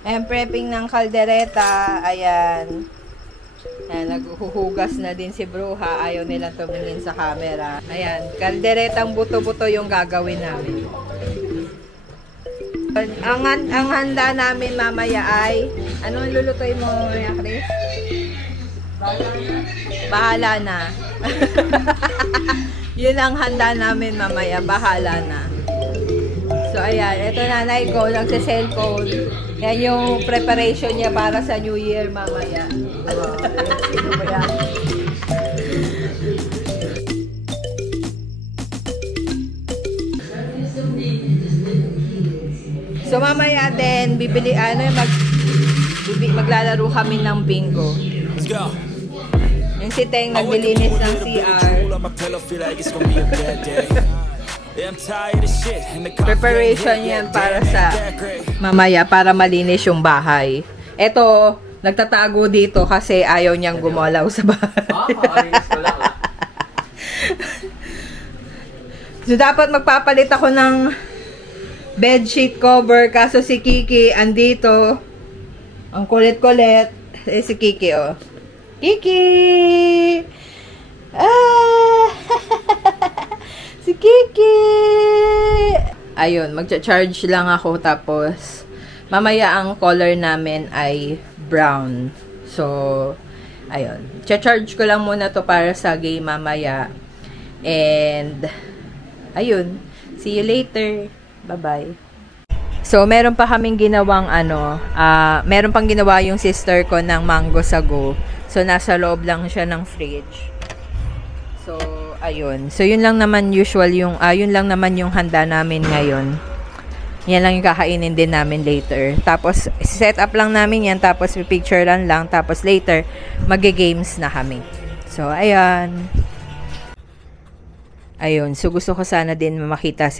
Ayan, prepping ng kaldereta. Ayan. Ayan, naghuhugas na din si Bruha. Ayaw nilang tumingin sa camera. Ayan, kalderetang buto-buto yung gagawin namin. Ang handa namin mamaya ay, anong lulutuin mo mamaya, Chris? Bahala na. Yun ang handa namin mamaya. Bahala na. So, ayan. Ito nanay ko, nagsa-cellphone. Yan yung preparation niya para sa New Year mamaya. So, mamaya din, bibili, maglalaro kami ng bingo. Let's go. Yung si Teng naglilinis ng CR. Preparation yan para sa mamaya, para malinis yung bahay. Ito, nagtatago dito kasi ayaw niyang gumalaw sa bahay. So, dapat magpapalit ako ng bedsheet cover, kaso si Kiki andito. Ang kulit-kulit. Si Kiki, oh. Kiki! Ah! Si Kiki! Ayun, magcha-charge lang ako, tapos mamaya ang color namin ay brown. So, ayun. Cha-charge ko lang muna to para sa game mamaya. And, ayun. See you later. Bye-bye. So, meron pa kaming ginawang meron pang ginawa yung sister ko ng mango sago. So, nasa loob lang siya ng fridge. So, ayun. So, yun lang naman yun lang naman yung handa namin ngayon. Yan lang yung kakainin din namin later. Tapos, set up lang namin yan. Tapos, picture lang. Tapos, later, mag-games na kami. So, ayan. Ayun, so gusto ko sana din makita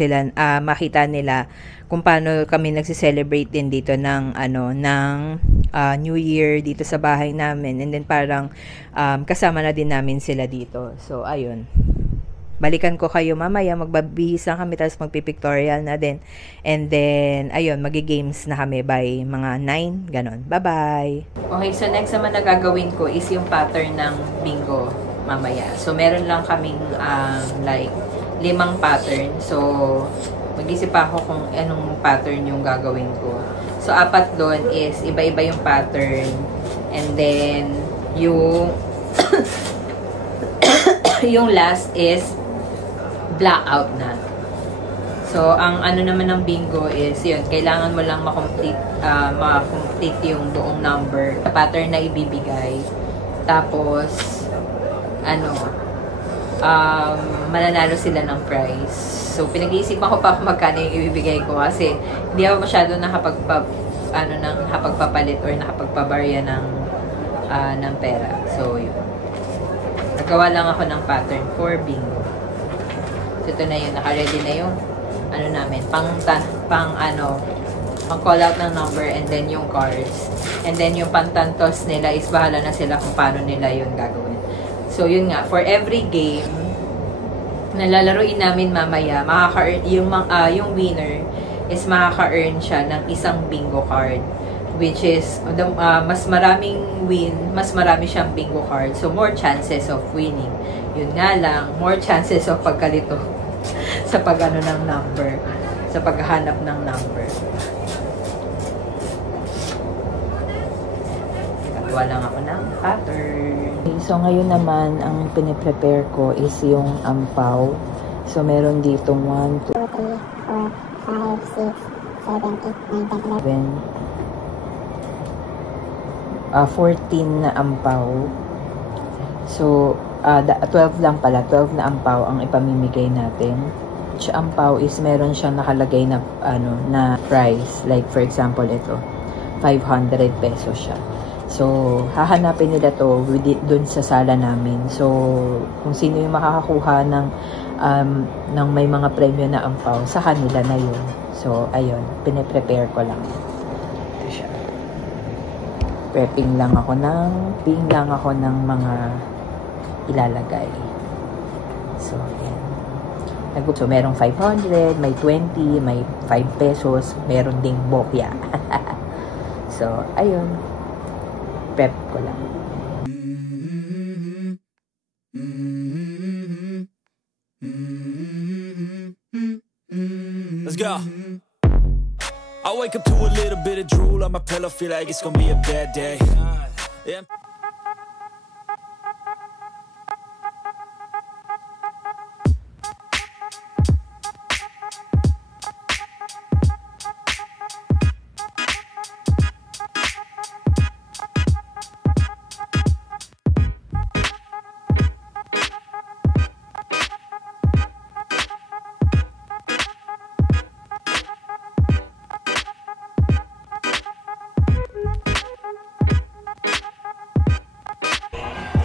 nila kung paano kami nagse-celebrate din dito ng New Year dito sa bahay namin, and then parang kasama na din namin sila dito. So ayun. Balikan ko kayo mamaya, magbabihis lang kami, tapos magpipictorial na din. And then ayun, magi-games na kami by mga 9, ganon. Bye-bye. Okay, so next naman na gagawin ko is yung pattern ng bingo mamaya. So, meron lang kaming like 5 pattern. So, mag-isip ako kung anong pattern yung gagawin ko. So, 4 doon is iba-iba yung pattern. And then, yung yung last is blackout na. So, ang naman ng bingo is yun, kailangan mo lang ma-complete yung buong number. Pattern na ibibigay. Tapos, mananalo sila ng prize. So, pinag-iisipan ko pa kung magkano yung ibibigay ko kasi hindi ako masyado nakapagpapalit or nakapagpabarya ng pera. So, yun. Nagawa lang ako ng pattern for bingo. So, ito na yun. Naka-ready na yung namin. Pang call out ng number and then yung cards. And then yung pantantos nila is bahala na sila kung paano nila yun gagawin. So, yun nga, for every game na lalaroin namin mamaya, yung winner is makaka-earn siya ng isang bingo card, which is, mas maraming mas marami siyang bingo card. So, more chances of winning. Yun nga lang, more chances of pagkalito sa ng number, sa paghahanap ng number. Gawa lang ako ng pattern. So, ngayon naman, ang piniprepare ko is yung ampaw. So, meron dito 1, 2, 3, 4, 5, 6, 7, 8, 9, 10, 11. 14 na ampaw. So, 12 lang pala. 12 na ampaw ang ipamimigay natin. Each ampaw is meron siyang nakalagay na, na price. Like, for example, ito. 500 pesos siya. So, hahanapin nila to dun sa sala namin. So, kung sino yung makakakuha ng may mga premyo na ampaw, sa kanila na yun. So, ayun. Pine-prepare ko lang. Ito siya. Prepping lang ako ng mga ilalagay. So, ayan. So, merong 500, may 20, may 5 pesos, meron ding bokya. So, ayun. Prep ko lang. Let's go. I wake up to a little bit of drool on my pillow, feel like it's gonna be a bad day. Yeah.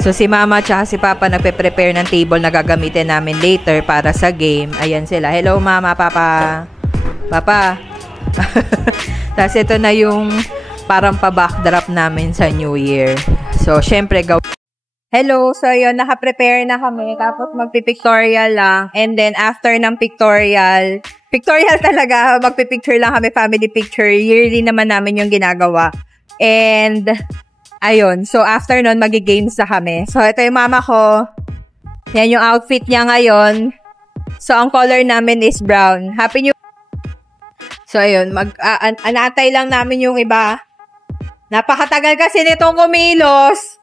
So, si Mama at si Papa nagpe-prepare ng table na gagamitin namin later para sa game. Ayan sila. Hello, Mama, Papa. Papa. Tapos, ito na yung parang pa-backdrop namin sa New Year. So, syempre, Hello. So, yun, naka-prepare na kami. Tapos, magpipictorial lang. And then, after ng pictorial talaga, magpipicture lang kami, family picture. Yearly naman namin yung ginagawa. And ayun. So, after nun, magi-games na kami. So, ito yung mama ko. Yan yung outfit niya ngayon. So, ang color namin is brown. Happy New Year! So, ayun. Anatay lang namin yung iba. Napakatagal kasi nitong kumilos.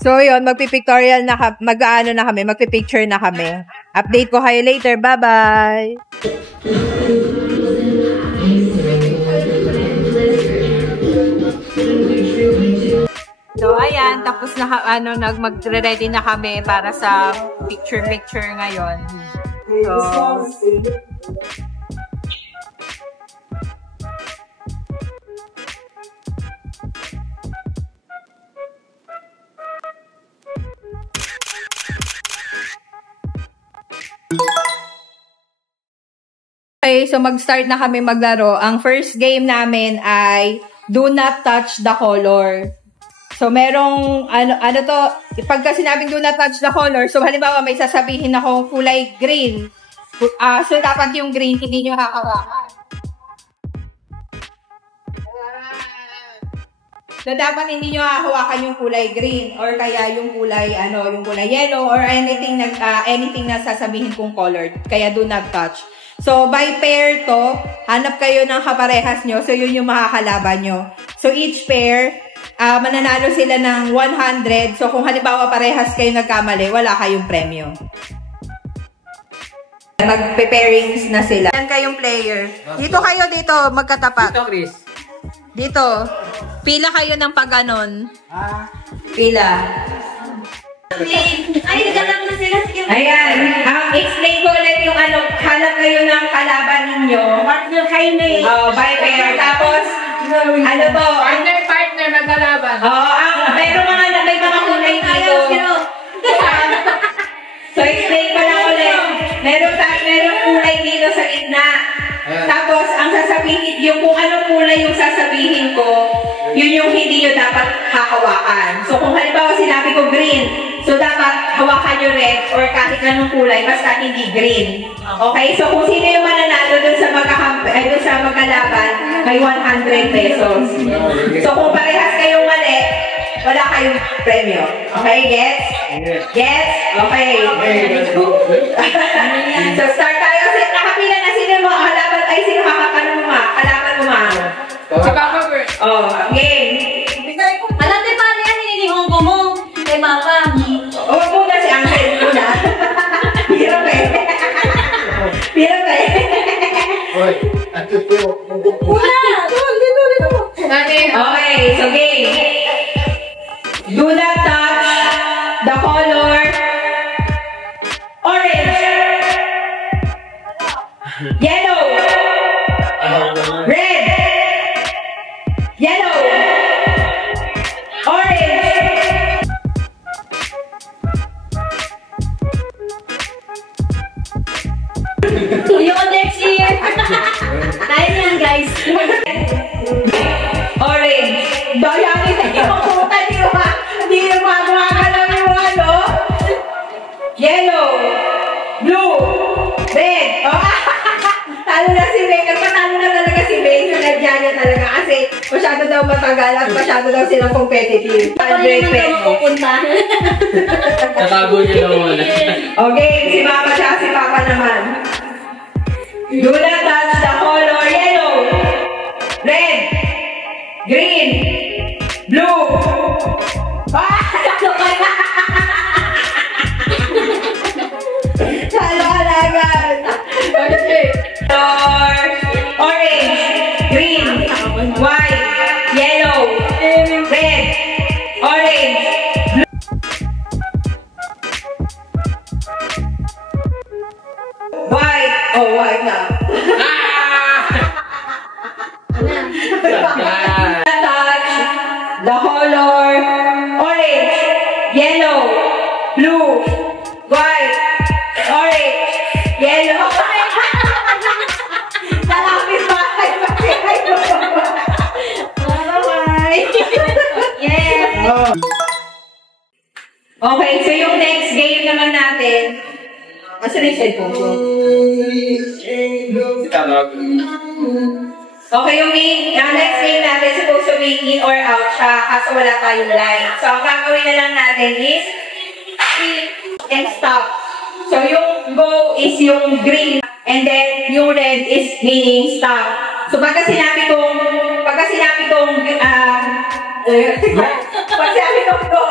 So, yun. Magpipictorial na kami. Magpipicture na kami. Update ko kayo later. Bye-bye! So, ayan, tapos na, mag-ready na kami para sa picture ngayon. So, okay, so mag-start na kami maglaro. Ang first game namin ay Do Not Touch the Color. So, merong, ano to, pagka sinabing do not touch the color, so halimbawa may sasabihin akong kulay green. So, dapat yung green, hindi nyo hahawakan. So, dapat hindi nyo hahawakan yung kulay green, or kaya yung kulay, yung kulay yellow, or anything na sasabihin kong colored. Kaya do not touch. So, by pair to, hanap kayo ng kaparehas nyo, so yun yung makakalaban nyo. So, each pair, mananalo sila ng 100. So, kung halimbawa parehas kayo nagkamali, wala kayong premyo. Mag-pairings na sila. Yan kayong player. Dito kayo, dito, magkatapat. Dito, Chris. Dito. Pila kayo ng pag-ganon. Pila. Ay, nagkalap na sila. Ayan. Explain ko ulit yung hanap kayo ng kalaban ninyo. Partner kayo na eh. By pair. Tapos, Partner, magkalaban. pero may mga kulay dito. So, explain ko lang ulit. Merong kulay dito sa gitna. Tapos, ang sasabihin, yung kung anong kulay yung sasabihin ko, yun yung hindi nyo dapat hahawakan. So, kung halimbawa sinabi ko green, so dapat hawakan nyo red or kahit anong kulay, basta hindi green. Okay? So, kung sino yung mananalo dun sa magkalaban, may 100 pesos. So, kung parehas kayong mali, wala kayong premyo. Okay? Gets? Gets? Okay. So, start tayo. Nakapila na sino mo. Kalaban ay sino kalaban mo ma. Si Papa Bird. Game. Alam din pare yan, hinihong ko mo. Kay Papa. Muna si Angel muna. Hirap eh. Hirap eh. Okay, so game. Do not touch the color orange, yellow, red, yellow, orange. Yung next year. Tayo yan, guys. Orange. Dayangin na yung puta niyo ha. Hindi yung magagalaw yung yellow, blue, red. Talo na si May. Nagpatalo na talaga si May. So, nadyan niya talaga. talaga kasi masyado daw matagal at masyado daw silang competitive. Ako rin naman mapupunta. Natago niya daw muna. Okay, si Mama siya, si Papa naman. Do not touch the color yellow, red, green, blue. Halagan. Okay. Orange, green, white, yellow, red, orange, blue. White. Oh, white na. Touch the color orange, yellow, blue, white, orange, yellow. Lalapit bahay pa kayo. Bye-bye. Yes. Okay, so yung next game naman natin. Asa na yung cellphone ko? Okay, yung next game natin supposed to be in or out siya kaso wala tayong line. So, ang gagawin na lang natin is in and stop. So, yung go is yung green and then yung red is meaning stop. So, pagka sinabi kong go,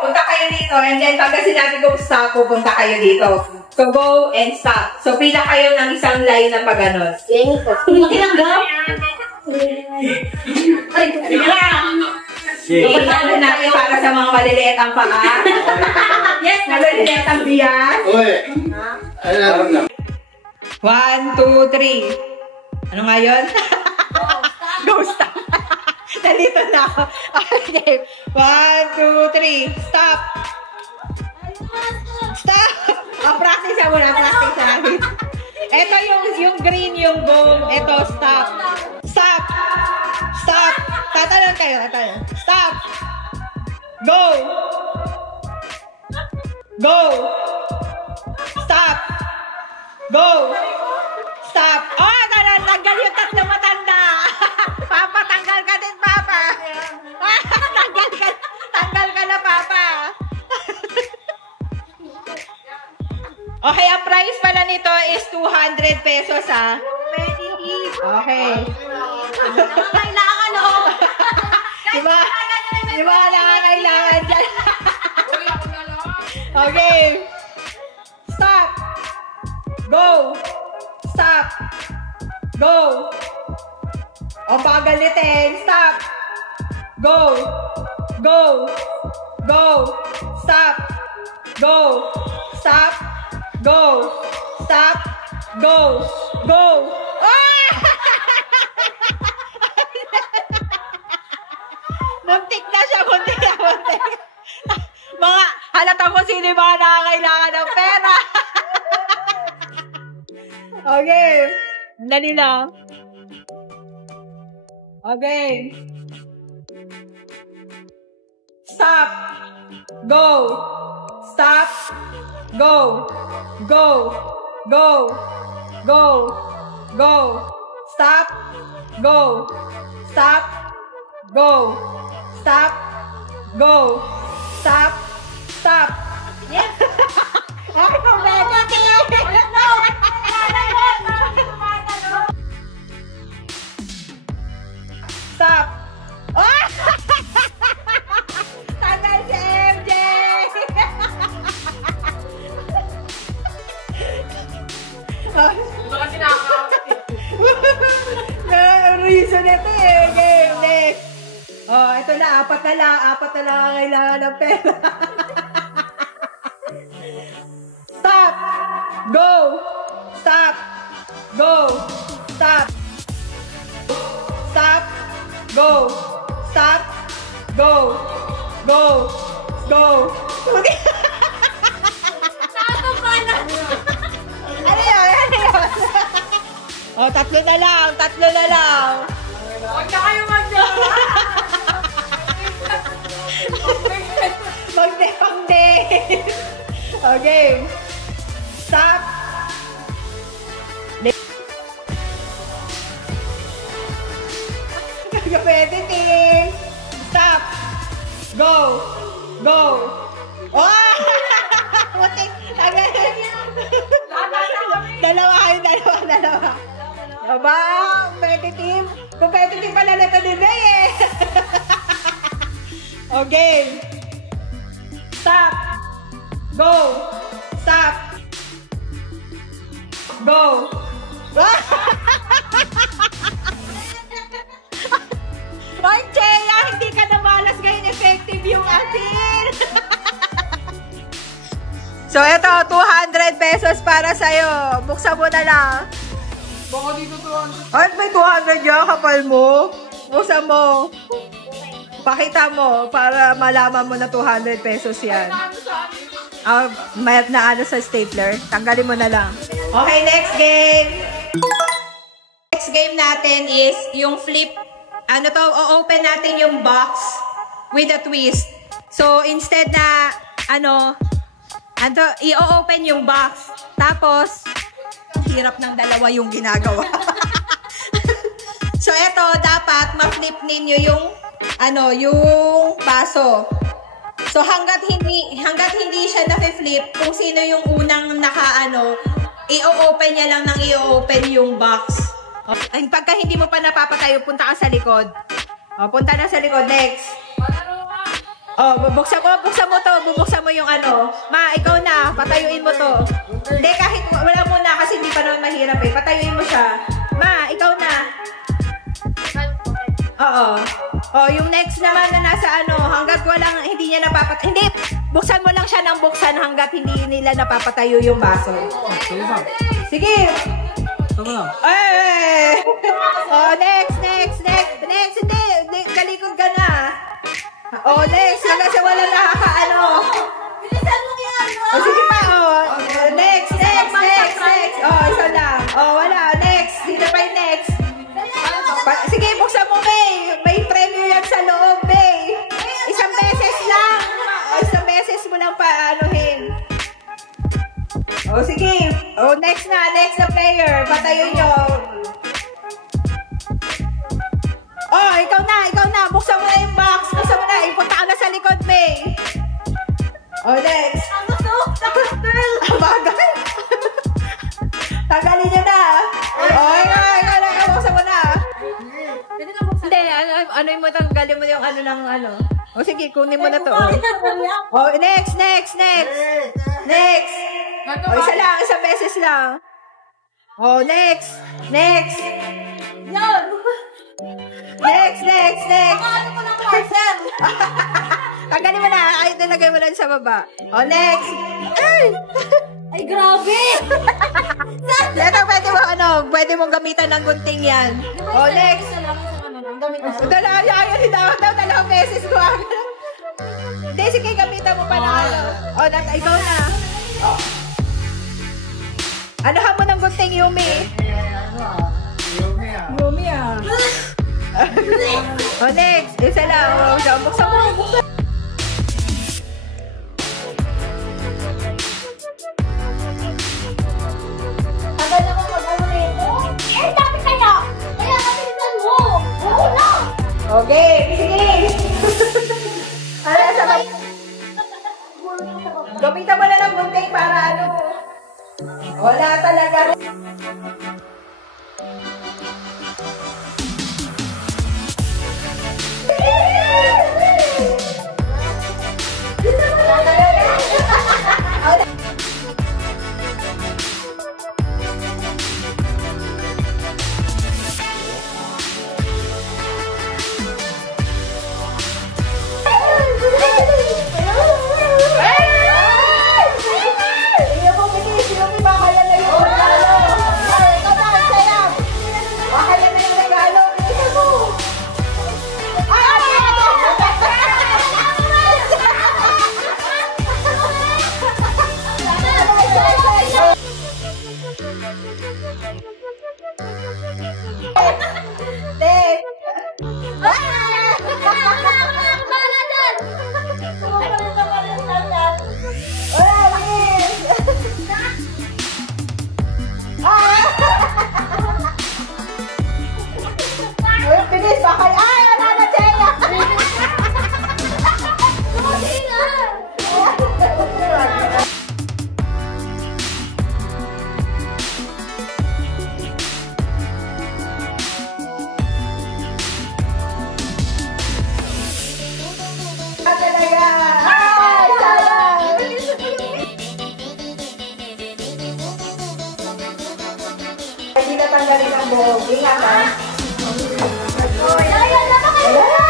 punta kayo dito and then pagka sinabi kong stop, pupunta kayo dito. So, go and stop. So, pila kayo ng isang line na pag-anos. Makilanggap. Ay, Ilan natin para sa mga maliliit ang paa. Yes, maliliit ang biyan. Uy! Ano na? 1, 2, 3. Ano nga yun? Go, stop. Nalito na ako. Okay. 1, 2, 3. Stop. Stop. Practice mo na. Practice natin. Ito yung green, yung go. Ito, stop. Stop. Stop. Tatalon kayo. Tatalon. Stop. Go. Go. Stop. Go. Stop. Oh, tanggal yung tatlo matanda. Papa, tanggal ka din, Papa. Tanggal ka na, Papa. Okay, ang price pala nito is 200 pesos, ha? Okay. kailangan o. Diba kailangan dyan? Okay. Stop. Go. Stop. Go. O, pagalitin. Stop. Go. Go. Go. Stop. Go. Stop. Go. Stop. Go. Go. Ah! Muntik na siya. Muntik. Mga halata ko sino yung mga nakakailangan ng pera. Okay. Dali lang. Okay. Stop. Go. Stop. Go. Go. Go. Go. Go. Stop. Go. Stop. Go. Stop. Go. Stop. Stop. Yes. Ay, kumeda kaya. Stop. Oh! Tagal si MJ. Ito kasi nakakawit Reason ito eh. Game, next. Oh, ito na. Apat na lang ang kailangan ng pera. Stop. Go. Stop. Go. Stop. Stop. Go. Stop. Go. Go. Go. Sato ka na. Ano yun? Ano yun? Oh, tatlo na lang. Huwag na kayo mag-jawa. Pagde. Okay. Stop. Editing. Stop. Go. Go. Oh! Putik. Dalawa. Aba, competitive. Competitive pala na ito ni May eh. Okay. Stop. Go. Stop. Go. Ay, Cheya, hindi ka na malas ngayon effective yung atin. So, ito, 200 pesos para sa'yo. Buksan mo na lang. Baka dito 200. Ay, may 200 yan, kapal mo. Buksan mo. Pakita mo para malaman mo na 200 pesos yan. May na ano sa stapler. Tanggalin mo na lang. Okay, next game. Next game natin is yung flip. Ano to, o-open natin yung box with a twist. So, instead na, i-open yung box. Tapos, hirap ng dalawa yung ginagawa. So, eto, dapat ma-flip ninyo yung, yung baso. So, hanggat hindi siya na-flip, kung sino yung unang i-open niya lang ng i-open yung box. Ay, pagka hindi mo pa napapatayo, punta ka sa likod. O, punta na sa likod. Next. O, bubuksan mo to. Bubuksan mo yung Ma, ikaw na. Patayuin mo to. Hindi, kahit wala mo na kasi hindi pa naman mahirap eh. Patayuin mo siya. Ma, ikaw na. Oo. O, yung next naman na nasa hanggat hindi niya napapatayo. Hindi, buksan mo lang siya ng buksan hanggat hindi nila napapatayo yung baso. Sige. Ay! Oh, next. Hindi, kalikod ka na. Oh, next. Kasi wala Bilisan mo yan! Oh, sige pa, next. Oh, isa lang. Oh, wala. Next. Dito pa yung next. Sige, buksan mo, May. May premyo yan sa loob, May. Isang beses lang. Isang beses mo lang pa-anuhin. Oh, sige. Oh, next na player. Patayo nyo. Oh, ikaw na. Buksan mo na yung box. Buksan mo na. Ipunta ka na sa likod, May. Oh, next. Ang bagay. Tanggalin nyo na. Oh, ikaw. Buksan mo na. Hindi, ano mo, tanggalin mo yung Oh, sige, kunin mo na to. Oh, next. Oh, isa lang, isang beses lang. Oh, next. Yan! Next. Ano ko ng parcel? Tanggalin mo na, ay, nalagay mo lang sa baba. Oh, next. Ay, grabe! Ito, pwede mong gamitan ng gunting yan. Oh, next. Dalawang beses ko. Hindi, sige, gamitan mo pa na Oh, ikaw na. Oh. Anuhan mo ng gunting, Yumi. Yumi ah. Oh, next. Isa lang. Buksan mo. Tagal naman mag-ulit mo. Dapat kaya. Kaya kapilitan mo. Oo na. Okay, sige. Gamitan mo na ng gunting para wala talaga. sabog. Ingat ha. Ayan na ba kayo?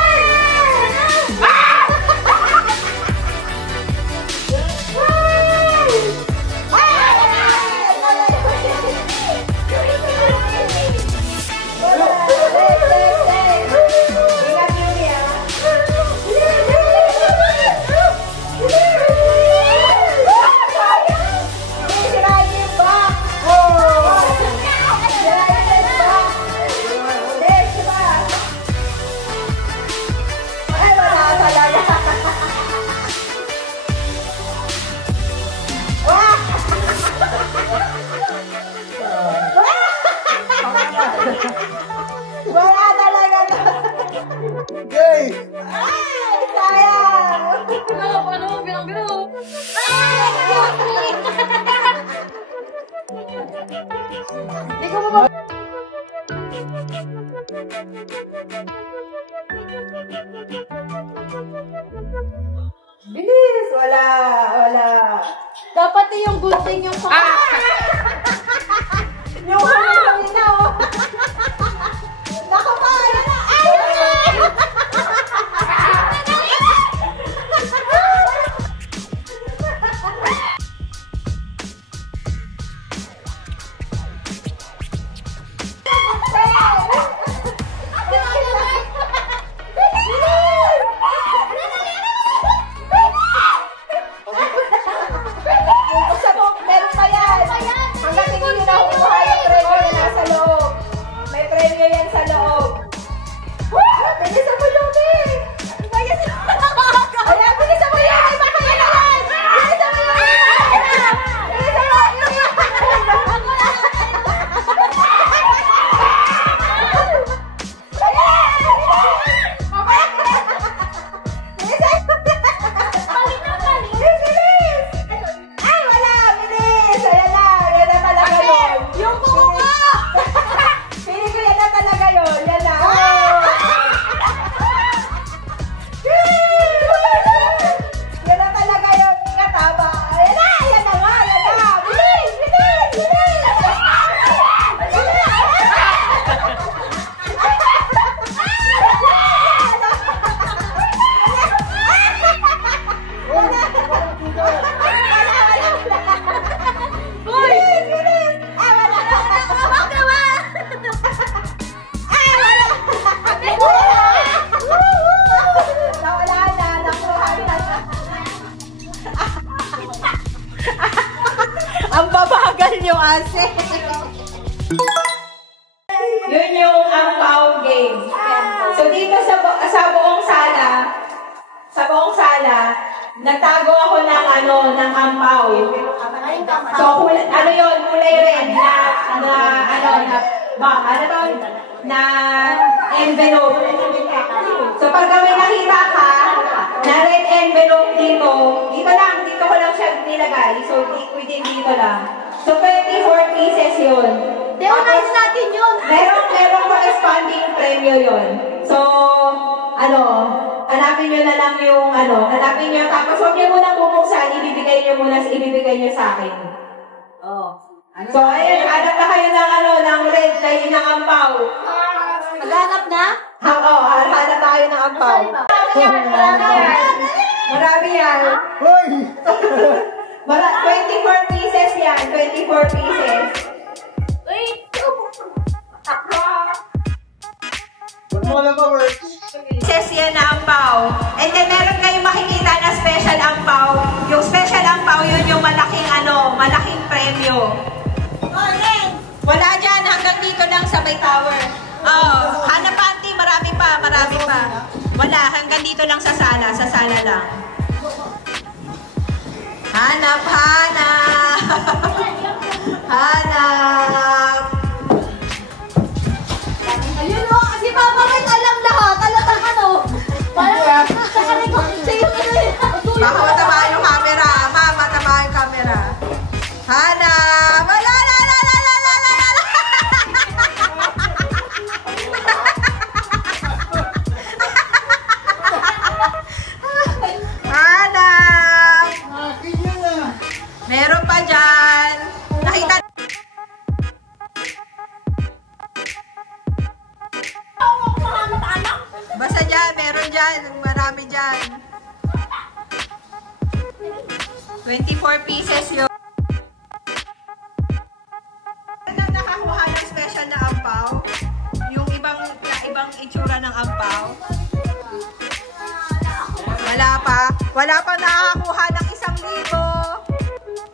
Wala talaga to. Gay! Ay, sayang. Ano? Bilang-bilang. Hindi ko ba Bilis. Wala. dapat yung good thing yung Yung huli na, oh. Naku pa, ayun na. Meron pa yan. Hanggang hindi nyo nakukuha yung premyo na nasa loob. May premyo yan sa loob. Bilisan mo, Lumi! Ayan, bilisan mo yan! Baka yan naman! Bilisan mo yan! Bilisan mo Ay, wala! Bilis! Ayan na! Yan na talaga yun! yung kukuha! Piling ko yan na talaga yun! Yan na! Yan na talaga yun! Ingat ha ba? Ayan na! Yan na nga! Yan na! Bilis! Bilis! Bilis! Ang babagal yung ase. Yun yung ampaw game. So dito sa buong sala, nagtago ako ng ng ampaw. So ano yun, kulay red na envelope. So pag may nakita ka na red envelope dito ko lang siya nilagay. So within dito lang. So 24 pieces yun. Deonize natin yun! Merong corresponding premyo yun. So, hanapin nyo na lang yung hanapin nyo, tapos huwag nyo muna bubuksan, ibibigay nyo sa akin. Oh. So, ayun, hanap na kayo ng red na yun ng ampaw. Maghanap na? Hanap na kayo ng ampaw. Marami yan. Hoy! 24 pieces yan, 24 pieces. Wait! Ba't mo lang ka-work? Pieces yan na ampaw. And then meron kayong makikita na special ampaw. Yung special ampaw, yun yung malaking premyo. Wala dyan, hanggang dito lang sa may tower. Hanap pa, auntie, marami pa. Wala, hanggang dito lang sa sala lang. Hanap. Ayun o, si Papa Mike alam lahat. Talagang parang sakanay ko sa'yo Baka matamaan yung camera. Matamaan yung camera. Hanap. Wala. Hanap. Akin yun ah! Meron pa dyan. Nakita. dyan. Meron dyan. Marami dyan. 24 pieces yun. Nakakuha ng special na ampaw. Yung ibang itsura ng ampaw. Wala pa. Wala pa nakakuha ng 1,000.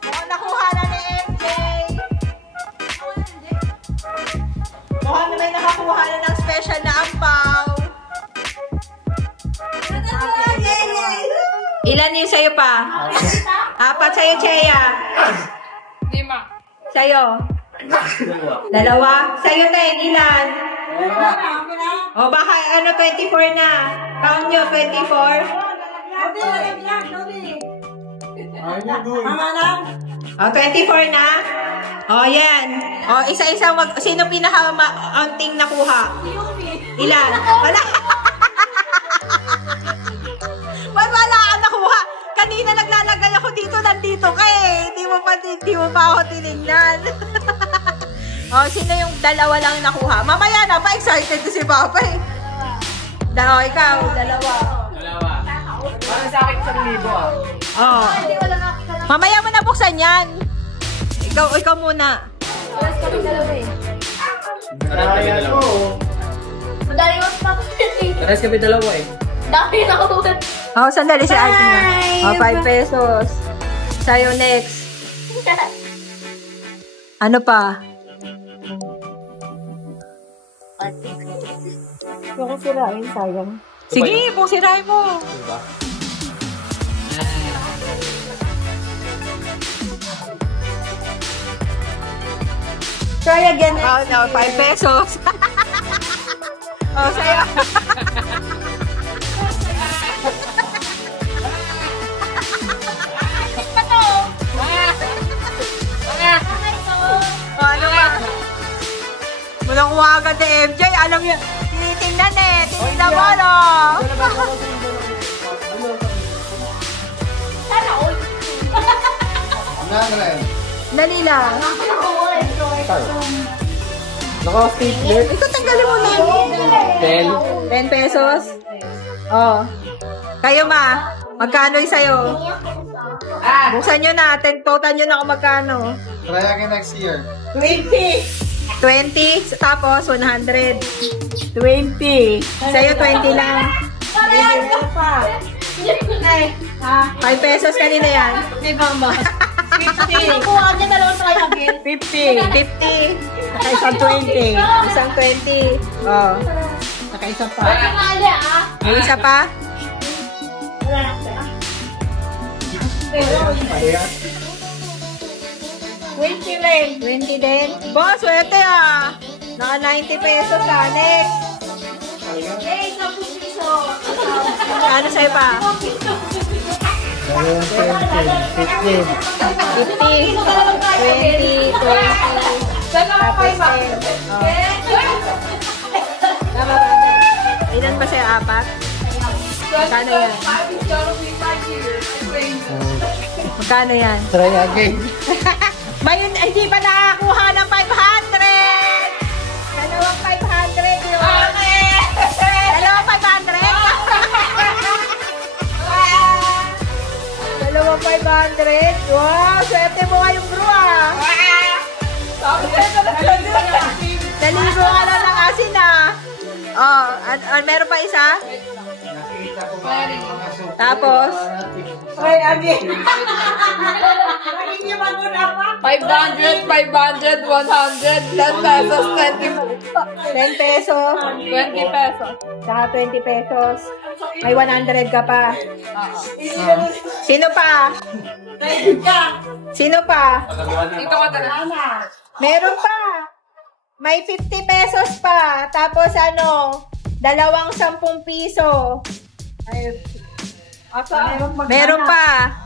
Mukhang nakuha na ni MJ. Mukhang may nakakuha na ng special na ampaw. Ilan yung sa'yo pa? 4 sa'yo, Cheya. 5. Sa'yo? 2? Sa'yo, Ten, ilan? O baka 24 na. Count nyo, 24. O, 24 na. O, yan. O, isa-isa sino pinaka-aunting nakuha? Ilan? Wala. Wala ka nakuha. Kanina naglalagay ako dito, nandito ka eh. Hindi mo pa ako tinignan. O, sino yung 2 lang nakuha? Mamaya na, pa-excited ko si Papa eh. Ikaw, 2. Parang sa akin 1,000 ah. Oo. Mamaya mo na buksan yan. Ikaw muna. Kaya ko. Madali mas papapili. Pares kami 2 eh. Dami na ako. Oh, sandali si Ate na. Oh, 5 pesos. Sa'yo next. Ano pa? Huwag kong sirain, sayang. Sige, kung sirain mo. Diba? Try again. Oh, no, 5 pesos. Oh, sa'yo. Ano ba? Walang kuha agad ni MJ. Alam niya, tinitingnan eh. Tinitingnan mo, no? Sana all. Dali lang. Naka-statement. Ito, tanggalin mo na. 10 pesos. Oh. Kayo, ma. Magkano yung sa'yo? Buksan nyo na. Pautan nyo na kung magkano. Try again next year. 20, tapos 100. 20. Sa'yo, 20 lang. 5 pesos kanina yan. May mama. 50. Ako ang dalawang try again. 50. Isang 20. Isang 20. Oh. Nakaisa pa. Mali ah. May isa pa? Wala na siya. 20 rin. 20 din. Boss, swerte ah. Naka 90 pesos ah. Next. Hey, 10 piso. Ano sa'yo pa? 50. 20. 20. Tapos 10. Oh. Tama ba? Ilan ba sa'yo? 4? Magkano yan? Magkano yan? Try again. Mayon, hindi pa nakakuha ng 500! Dalawang 500 yun! Dalawang 500? Dalawang 500? Wow! Swerte mo ngayong bro ah! Naligo ka lang ng asin ah! Oh, meron pa isa? Tapos? Ay, again! 500, 100, 10 pesos, 10 pesos. 20 pesos. Saka 20 pesos. May 100 ka pa. Sino pa? Sino pa? Dito ka talaga. Meron pa. May 50 pesos pa. Tapos ano, 10 piso. Meron pa.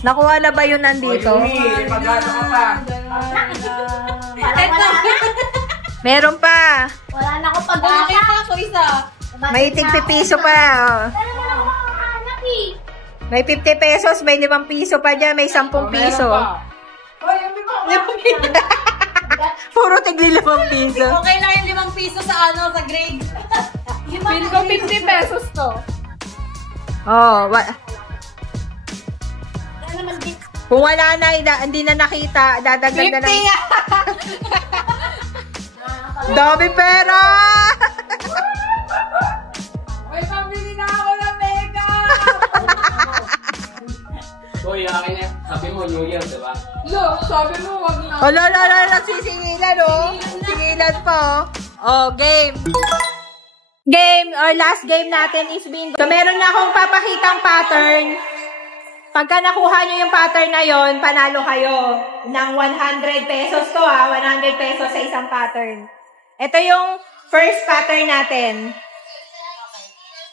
Nakuha na ba yun nandito? Meron pa. Wala na ako pag-alala. May tig-piso pa. Oh. May 50 pesos, may 5 piso pa dyan, may 10 piso. Puro tig-5 piso. Okay lang yung 5 piso sa sa grade. Feel ko 50 pesos to. Oh, Ano naman din? kung wala na, hindi na nakita, dadagdag na 50 lang. nga! Dami pera! May pambili na ako ng makeup! Uy, akin na. Sabi mo, New Year, diba? Lo, sabi mo wag na. Oh, nasisingilan, oh. Singilan pa, oh. Oh, game. Game, or last game natin is bingo. So, meron na akong papakitang pattern. Pagka nakuha nyo yung pattern na yon, panalo kayo ng 100 pesos to, 100 pesos sa isang pattern. Ito yung first pattern natin.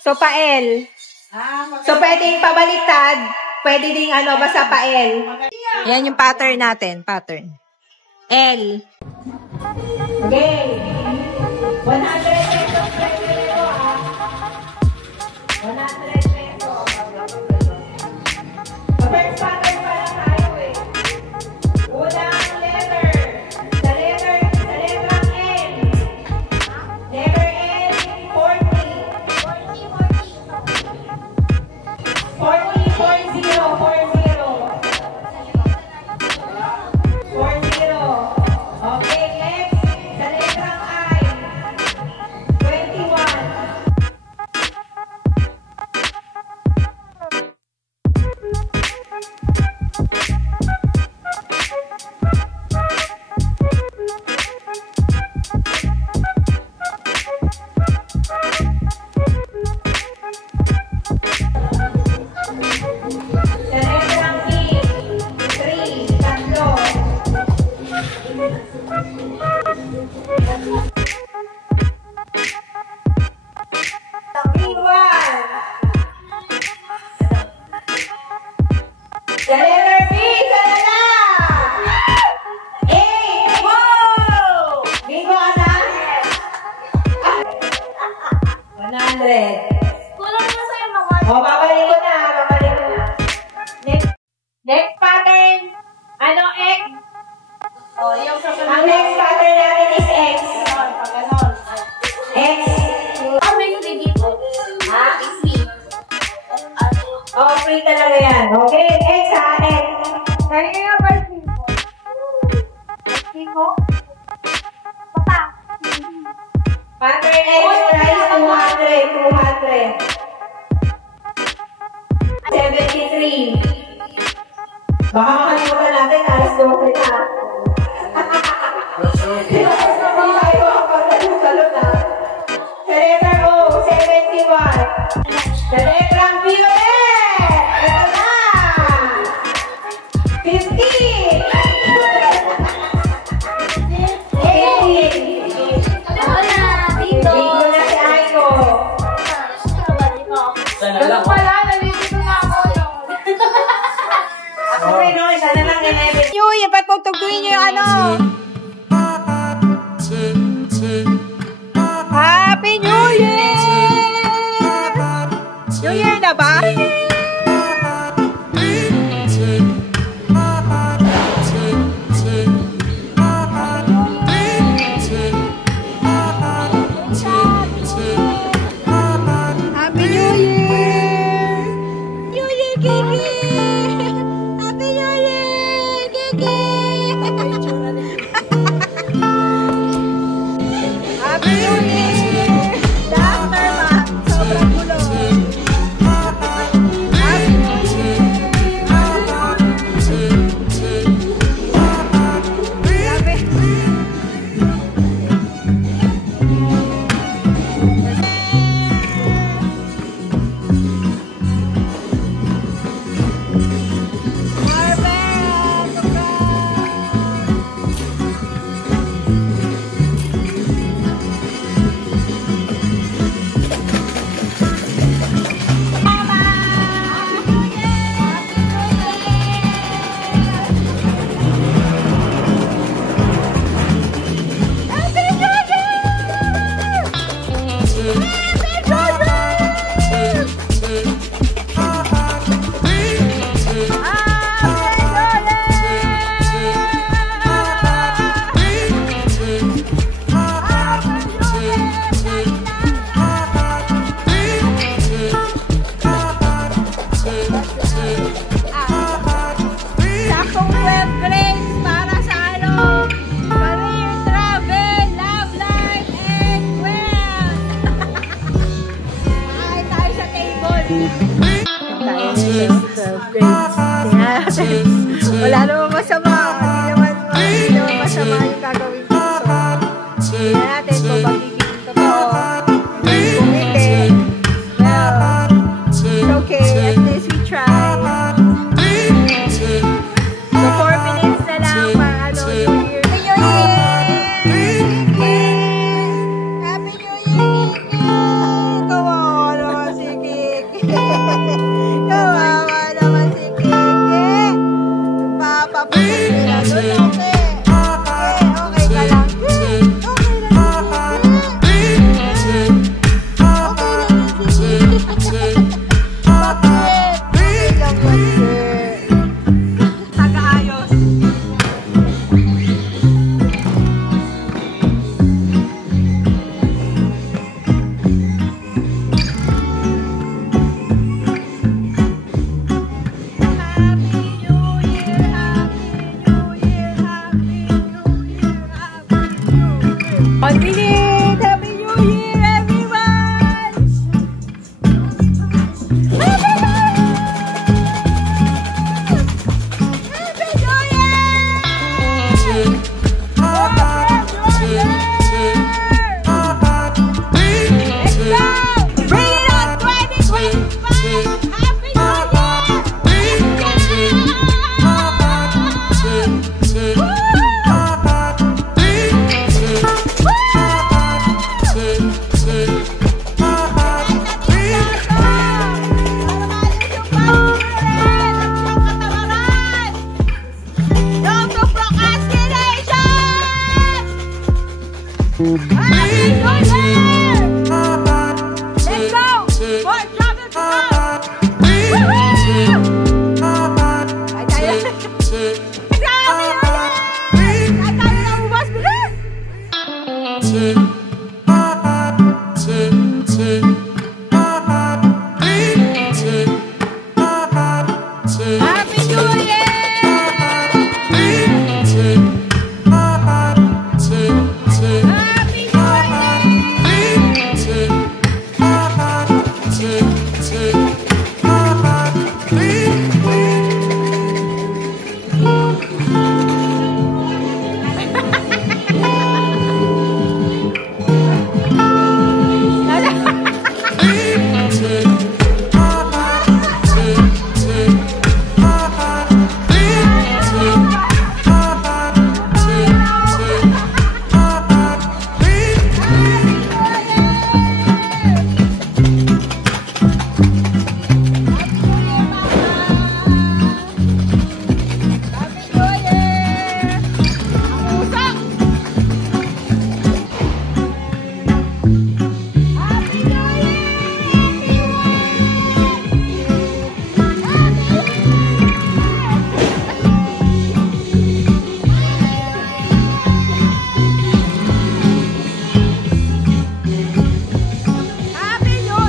So, pa-L. So, pwedeng pabaliktad. Pwede ding basta pa-L. Yan yung pattern natin. Pattern. L. Okay. 100 pesos. 100 pesos. First pattern pa lang tayo eh. Unang letter. Sa letrang L. Letter L, 40. Okay, next. Sa letrang I. 21. The letter B, sana na! 8! Wow! Bingo ka na? 100. Kulang na sa'yo mga O, babalik ko na. Next pattern. Ano, X? yung sasabihin. Ang next pattern natin is X. Pag ganon. X. May hindi dito. Ha? Easy. Oh, free talaga yan. Okay, X ha, X. Kaya nga ba Siko? Papa. Pattern X price 200. 73. Baka makalimutan natin, alas 12 na. Hindi tayo makapagsalot na. Sa letter O, 71. Sa letrang violet! Ito na! 50! 80! Wala. Dito. Bingo na si Aiko. Sana Ganun lang. pala, nalilito na ako. Ako rin, no? Isa na lang 11. Yuy, ba't tugtuin nyo yung ano? Happy New Year! New Year na ba? Happy New Year! New Year, Kiki! Happy New Year, Kiki! Happy New Year! The aftermath, sobrang gulo. Happy New Year! Wala naman masama. Hindi naman masama yung gagawin ko. So, tingnan natin kung magiging totoo. Kung hindi, well, it's okay. At least we try. So, 4 minutes na lang para New Year. Happy New Year! Kawawa naman si Kiki. Kawawa naman si Kiki. Papapunta sila doon. Okay. Okay ka lang. Okay lang. Okay lang. Bakit? Okay lang kasi. Taga-ayos. One minute! Happy New Year, everyone! Happy New Year! Let's go! Bring it on 2025! Happy New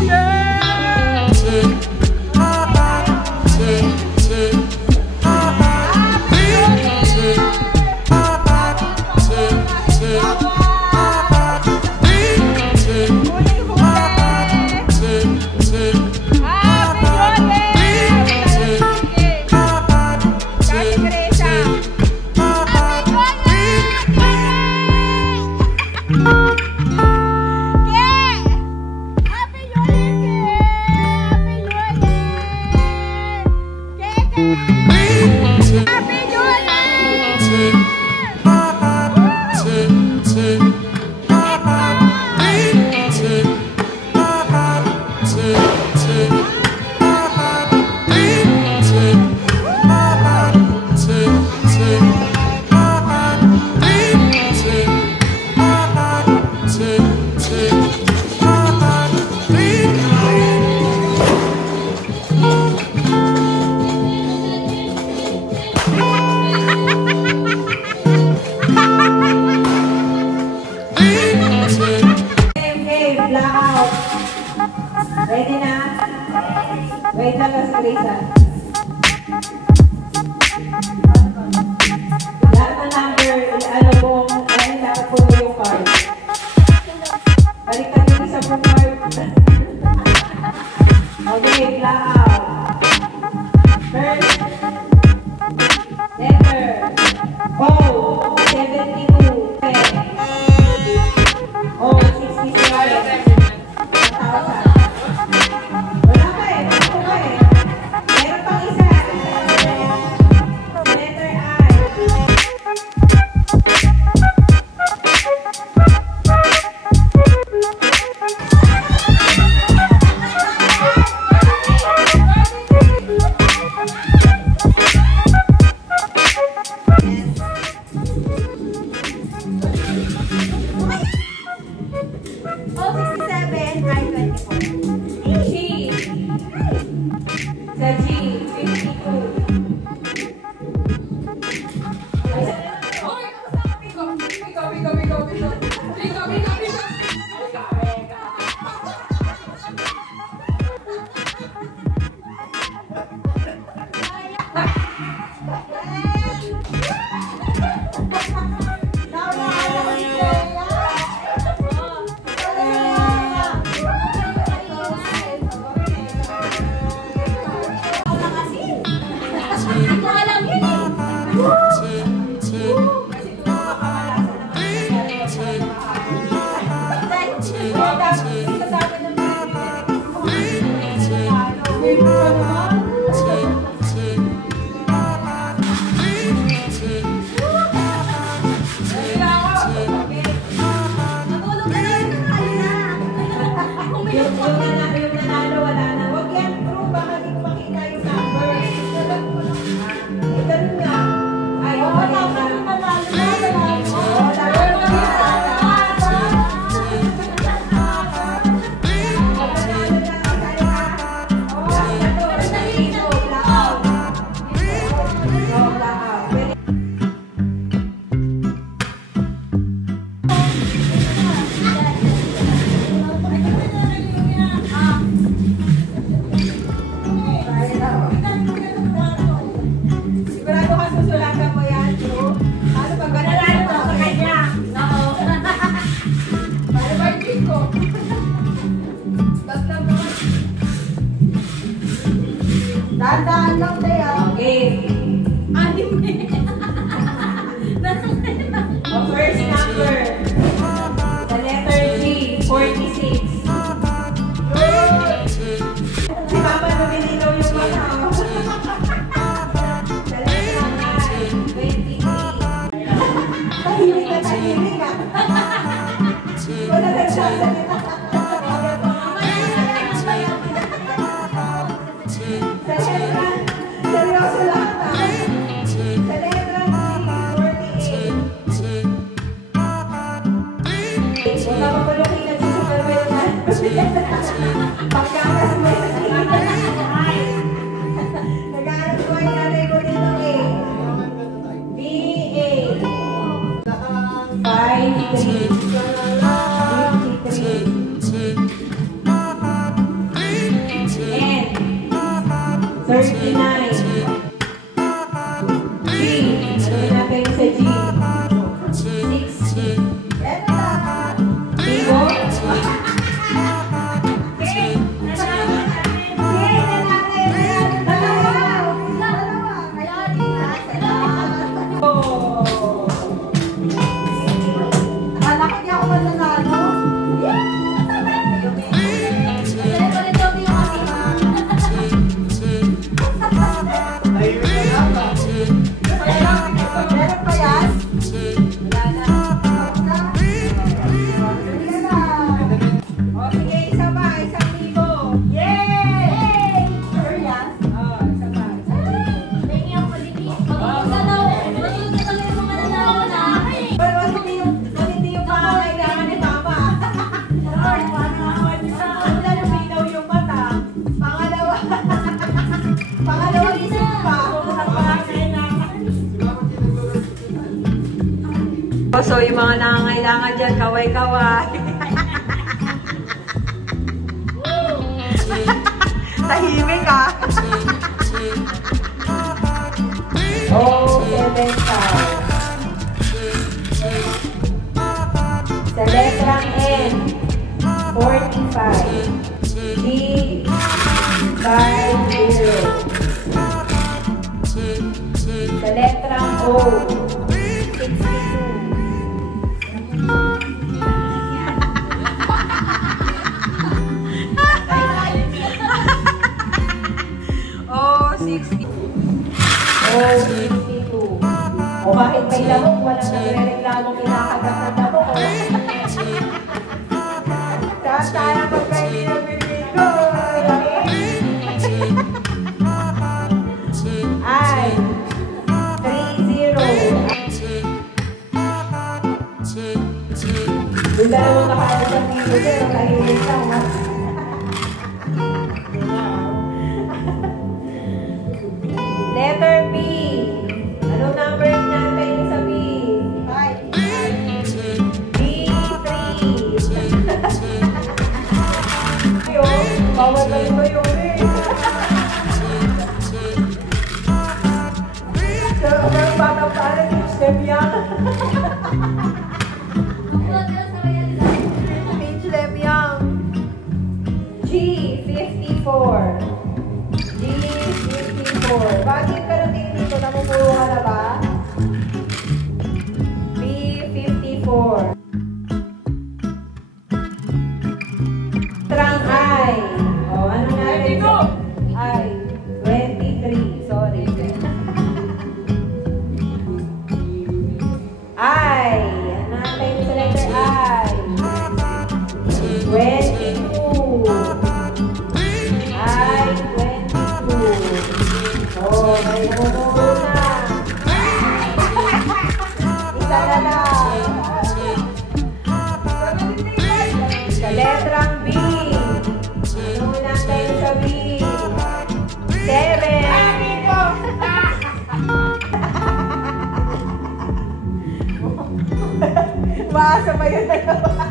Ready na? Wait lang sa Grace. Lahat ng number, ano kung ano dapat po yung card. Baliktad yung isa pong card. Okay. Sa G, 52. Tandaan lang tayo. Okay. First number. The letter G, 46. Si Papa lumilinaw yung mata. The letter I, 23. Tahimik na tahimik ka. Wala na sasalita. Seryoso lahat na. Sa letra G, 48. Huwag ka mapalukin na si Superman. Pagkakas mo sa tingin. Nag-aaral ko ay nanay ko dito eh. B-A 53 N 39 G, ano natin sa G? 60 Bigo? Akala ko di ako mananalo. Meron pa yan? Wala na. Sige na. O sige, isa pa, 1,000 Yay! Sure yan? O, isa pa, 1,000 Pero hindi yung pangangailangan ni Papa. Una luminaw yung mata. Pangalawa isip pa. So, yung mga nangangailangan dyan, kaway-kaway. Tahimik ka. Oh, 7 Sa letrang N, 45. G, 50. Sa letrang O, 62. Oh, 60. Oh, 52. O bakit may lamok? Walang nagre-reklamo kinakagat ng lamok. Sana magkaili ng bibigo. Ay, 30. Yung dalawang nakaano sa video, pero tahimik lang, ha? Bawal na ito yung so, ang batang pala, step yan. Step yan. G54. G54. Bakit ka natin dito? Namumuro ka na ba? B54. Trang I. O, ano natin? I. 23. Sorry. I. Ano natin sa letter I? 22. I. 22. Oh, may namumuro na. Isa na lang. Sa letrang B. Ano natin sa B? 7. Maasa pa yun na naman.